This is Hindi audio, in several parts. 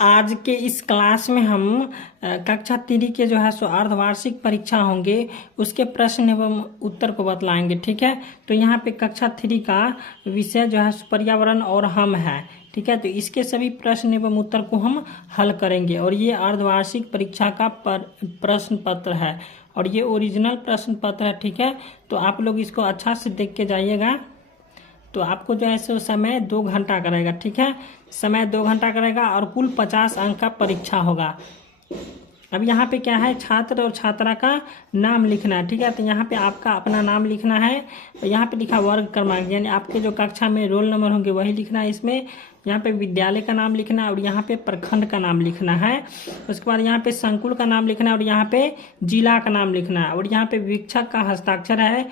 आज के इस क्लास में हम कक्षा 3 के जो है सो अर्धवार्षिक परीक्षा होंगे उसके प्रश्न एवं उत्तर को बतलाएंगे। ठीक है, तो यहाँ पे कक्षा 3 का विषय जो है पर्यावरण और हम है। ठीक है, तो इसके सभी प्रश्न एवं उत्तर को हम हल करेंगे और ये अर्धवार्षिक परीक्षा का प्रश्न पत्र है और ये ओरिजिनल प्रश्न पत्र है। ठीक है, तो आप लोग इसको अच्छा से देख के जाइएगा। तो आपको जो है सो समय 2 घंटा करेगा। ठीक है, समय 2 घंटा करेगा और कुल 50 अंक का परीक्षा होगा। अब यहाँ पे क्या है, छात्र और छात्रा का नाम लिखना है। ठीक है, तो यहाँ पे आपका अपना नाम लिखना है और यहाँ पे लिखा वर्ग क्रमांक, यानी आपके जो कक्षा में रोल नंबर होंगे वही लिखना है इसमें। यहाँ पे विद्यालय का नाम लिखना है और यहाँ पे प्रखंड का नाम लिखना है। उसके बाद यहाँ पे संकुल का नाम लिखना है और यहाँ पे जिला का नाम लिखना है और यहाँ पे वीक्षक का हस्ताक्षर है।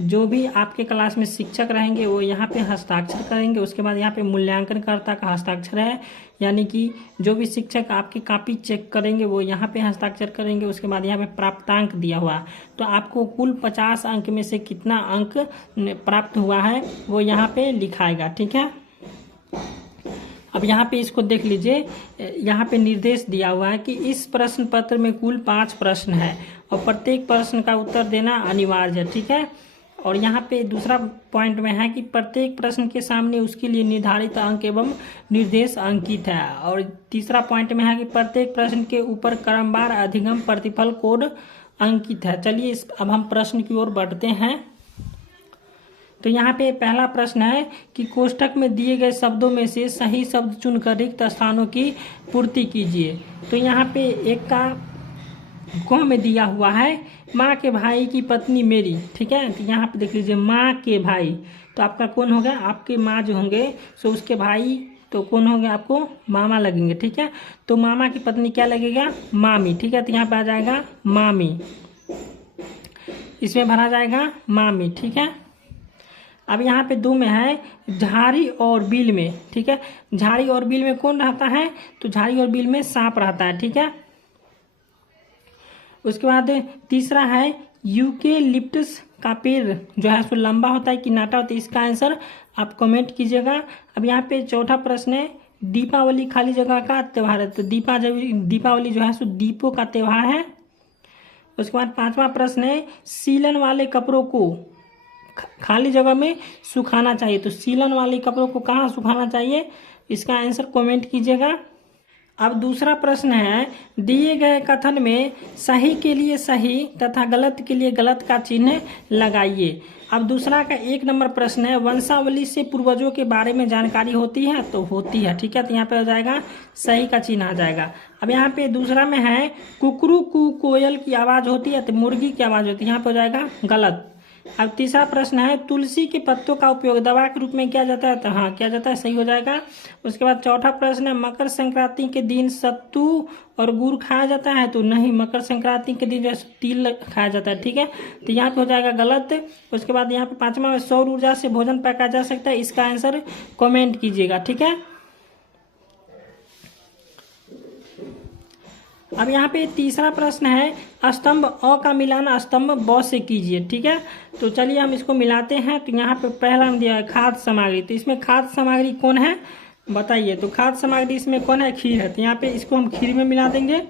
जो भी आपके क्लास में शिक्षक रहेंगे वो यहाँ पे हस्ताक्षर करेंगे। उसके बाद यहाँ पे मूल्यांकनकर्ता का हस्ताक्षर है, यानी कि जो भी शिक्षक आपकी कॉपी चेक करेंगे वो यहाँ पे हस्ताक्षर करेंगे। उसके बाद यहाँ पे प्राप्तांक दिया हुआ है, तो आपको कुल 50 अंक में से कितना अंक प्राप्त हुआ है वो यहाँ पे लिखाएगा। ठीक है, अब यहाँ पे इसको देख लीजिए, यहाँ पे निर्देश दिया हुआ है कि इस प्रश्न पत्र में कुल 5 प्रश्न है और प्रत्येक प्रश्न का उत्तर देना अनिवार्य है। ठीक है, और यहाँ पे दूसरा पॉइंट में है कि प्रत्येक प्रश्न के सामने उसके लिए निर्धारित अंक एवं निर्देश अंकित है। और तीसरा पॉइंट में है कि प्रत्येक प्रश्न के ऊपर क्रमवार अधिगम प्रतिफल कोड अंकित है। चलिए अब हम प्रश्न की ओर बढ़ते हैं। तो यहाँ पे पहला प्रश्न है कि कोष्ठक में दिए गए शब्दों में से सही शब्द चुनकर रिक्त स्थानों की पूर्ति कीजिए। तो यहाँ पे एक का क में दिया हुआ है माँ के भाई की पत्नी मेरी। ठीक है, तो यहाँ पे देख लीजिए माँ के भाई, तो आपका कौन होगा, आपके माँ जो होंगे सो उसके भाई तो कौन होंगे, आपको मामा लगेंगे। ठीक है, तो मामा की पत्नी क्या लगेगा, मामी। ठीक है, तो यहाँ पे आ जाएगा मामी, इसमें भरा जाएगा मामी। ठीक है, अब यहाँ पे 2 में है झाड़ी और बिल में। ठीक है, झाड़ी और बिल में कौन रहता है, तो झाड़ी और बिल में सांप रहता है। ठीक है, उसके बाद तीसरा है यूकेलिप्टस का पेड़ जो है सो लंबा होता है कि नाटा होता है, इसका आंसर आप कमेंट कीजिएगा। अब यहाँ पे चौथा प्रश्न है दीपावली खाली जगह का त्यौहार है, तो दीपावली जो है सो दीपों का त्यौहार है। उसके बाद 5वां प्रश्न है सीलन वाले कपड़ों को खाली जगह में सुखाना चाहिए, तो सीलन वाले कपड़ों को कहाँ सुखाना चाहिए, इसका आंसर कमेंट कीजिएगा। अब दूसरा प्रश्न है दिए गए कथन में सही के लिए सही तथा गलत के लिए गलत का चिन्ह लगाइए। अब दूसरा का 1 नंबर प्रश्न है वंशावली से पूर्वजों के बारे में जानकारी होती है, तो होती है। ठीक है, तो यहाँ पे हो जाएगा सही का चिन्ह आ जाएगा। अब यहाँ पे दूसरा में है कुकरू कु कोयल की आवाज होती है, तो मुर्गी की आवाज होती है, यहाँ पे हो जाएगा गलत। अब तीसरा प्रश्न है तुलसी के पत्तों का उपयोग दवा के रूप में किया जाता है, तो हाँ किया जाता है, सही हो जाएगा। उसके बाद चौथा प्रश्न है मकर संक्रांति के दिन सत्तू और गुड़ खाया जाता है, तो नहीं, मकर संक्रांति के दिन जो है तिल खाया जाता है। ठीक है, तो यहाँ पे हो जाएगा गलत। उसके बाद यहाँ पे 5वां में सौर ऊर्जा से भोजन पकाया जा सकता है, इसका आंसर कमेंट कीजिएगा। ठीक है, अब यहाँ पे तीसरा प्रश्न है स्तंभ अ का मिलान स्तंभ ब से कीजिए। ठीक है, तो चलिए हम इसको मिलाते हैं। तो यहाँ पे पहला दिया है खाद्य सामग्री, तो इसमें खाद्य सामग्री कौन है बताइए, तो खाद्य सामग्री इसमें कौन है, खीर है, तो यहाँ पे इसको हम खीर में मिला देंगे।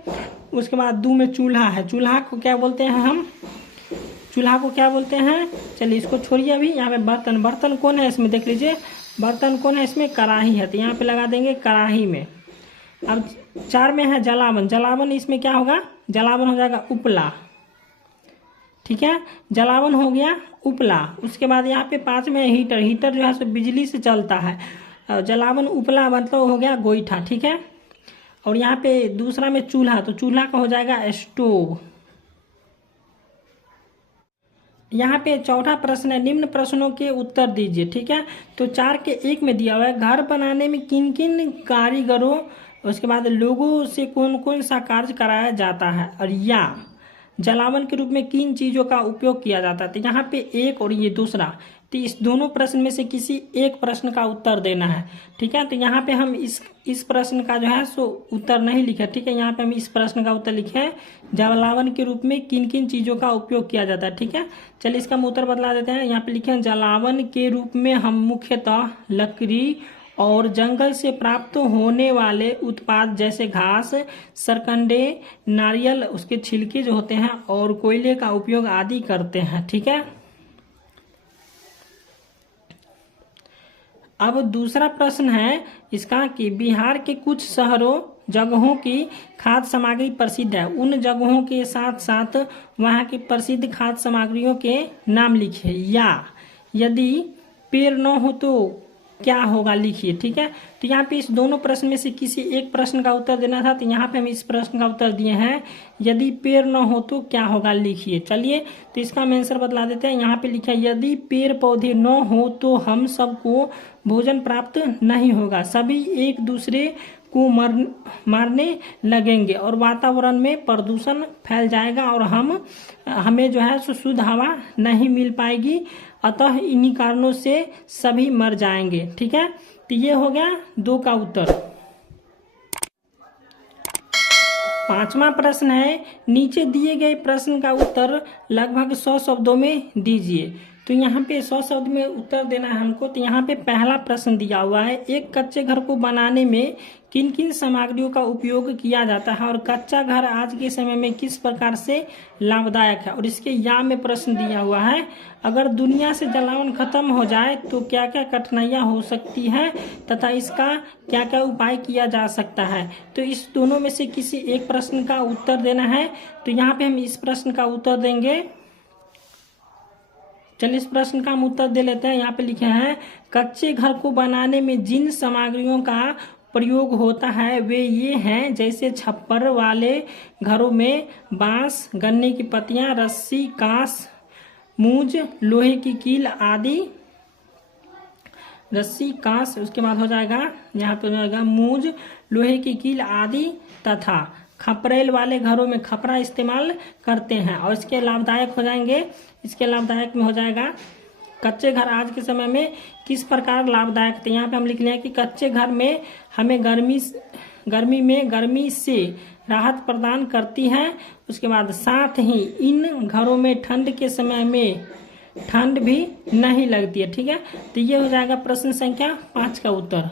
उसके बाद 2 में चूल्हा है, चूल्हा को क्या बोलते हैं हम, चूल्हा को क्या बोलते हैं, चलिए इसको छोड़िए अभी। यहाँ पे बर्तन, बर्तन कौन है इसमें देख लीजिए, बर्तन कौन है इसमें, कढ़ाई है, तो यहाँ पे लगा देंगे कढ़ाई में। अब 4 में है जलावन, जलावन इसमें क्या होगा, जलावन हो जाएगा उपला। ठीक है, जलावन हो गया उपला। उसके बाद यहाँ पे 5 में हीटर, हीटर जो है सो बिजली से चलता है, जलावन उपला मतलब हो गया गोईठा। ठीक है, और यहाँ पे दूसरा में चूल्हा, तो चूल्हा का हो जाएगा स्टोव। यहाँ पे चौथा प्रश्न है निम्न प्रश्नों के उत्तर दीजिए। ठीक है, तो 4 के 1 में दिया हुआ है घर बनाने में किन किन कारीगरों, उसके बाद लोगों से कौन कौन सा कार्य कराया जाता है, और या जलावन के रूप में किन चीजों का उपयोग किया जाता है। तो यहाँ पे 1 और ये दूसरा, तो इस दोनों प्रश्न में से किसी एक प्रश्न का उत्तर देना है। ठीक है, तो यहाँ पे हम इस प्रश्न का जो है सो उत्तर नहीं लिखे। ठीक है, यहाँ पे हम इस प्रश्न का उत्तर लिखे हैं जलावन के रूप में किन किन चीजों का उपयोग किया जाता है। ठीक है, चलिए इसका हम उत्तर बदला देते हैं। यहाँ पे लिखे हैं जलावन के रूप में हम मुख्यतः लकड़ी और जंगल से प्राप्त होने वाले उत्पाद जैसे घास, सरकंडे, नारियल उसके छिलके जो होते हैं और कोयले का उपयोग आदि करते हैं। ठीक है। अब दूसरा प्रश्न है इसका कि बिहार के कुछ शहरों जगहों की खाद्य सामग्री प्रसिद्ध है, उन जगहों के साथ साथ वहां की प्रसिद्ध खाद्य सामग्रियों के नाम लिखिए, या यदि पेड़ न हो तो क्या होगा लिखिए। ठीक है। तो यहाँ पे इस दोनों प्रश्न में से किसी एक प्रश्न का उत्तर देना था, तो यहाँ पे हम इस प्रश्न का उत्तर दिए हैं यदि पेड़ न हो तो क्या होगा लिखिए। चलिए तो इसका हम आंसर बतला देते हैं। यहाँ पे लिखा है यदि पेड़ पौधे न हो तो हम सबको भोजन प्राप्त नहीं होगा, सभी एक दूसरे को मारने लगेंगे और वातावरण में प्रदूषण फैल जाएगा और हमें जो है शुद्ध हवा नहीं मिल पाएगी, अतः इन्हीं कारणों से सभी मर जाएंगे। ठीक है। तो ये हो गया 2 का उत्तर। 5वां प्रश्न है नीचे दिए गए प्रश्न का उत्तर लगभग 100 शब्दों में दीजिए। तो यहाँ पे 100 शब्द में उत्तर देना है हमको। तो यहाँ पे पहला प्रश्न दिया हुआ है एक कच्चे घर को बनाने में किन किन सामग्रियों का उपयोग किया जाता है और कच्चा घर आज के समय में किस प्रकार से लाभदायक है। और इसके या में प्रश्न दिया हुआ है अगर दुनिया से जलावन खत्म हो जाए तो क्या क्या कठिनाइयाँ हो सकती हैं तथा इसका क्या क्या उपाय किया जा सकता है। तो इस दोनों में से किसी एक प्रश्न का उत्तर देना है। तो यहाँ पे हम इस प्रश्न का उत्तर देंगे। चलिए इस प्रश्न का हम उत्तर दे लेते हैं। यहाँ पे लिखे हैं कच्चे घर को बनाने में जिन सामग्रियों का प्रयोग होता है वे ये हैं जैसे छप्पर वाले घरों में बांस, गन्ने की पत्तियां, रस्सी, कांस, मूंज, लोहे की कील आदि। रस्सी, कांस, उसके बाद हो जाएगा यहाँ पे हो जाएगा मूंज, लोहे की कील आदि तथा खपरेल वाले घरों में खपरा इस्तेमाल करते हैं। और इसके लाभदायक हो जाएंगे, इसके लाभदायक में हो जाएगा कच्चे घर आज के समय में किस प्रकार लाभदायक थे। यहाँ पे हम लिख लिया कि कच्चे घर में हमें गर्मी से राहत प्रदान करती है। उसके बाद साथ ही इन घरों में ठंड के समय में ठंड भी नहीं लगती है। ठीक है। तो ये हो जाएगा प्रश्न संख्या 5 का उत्तर।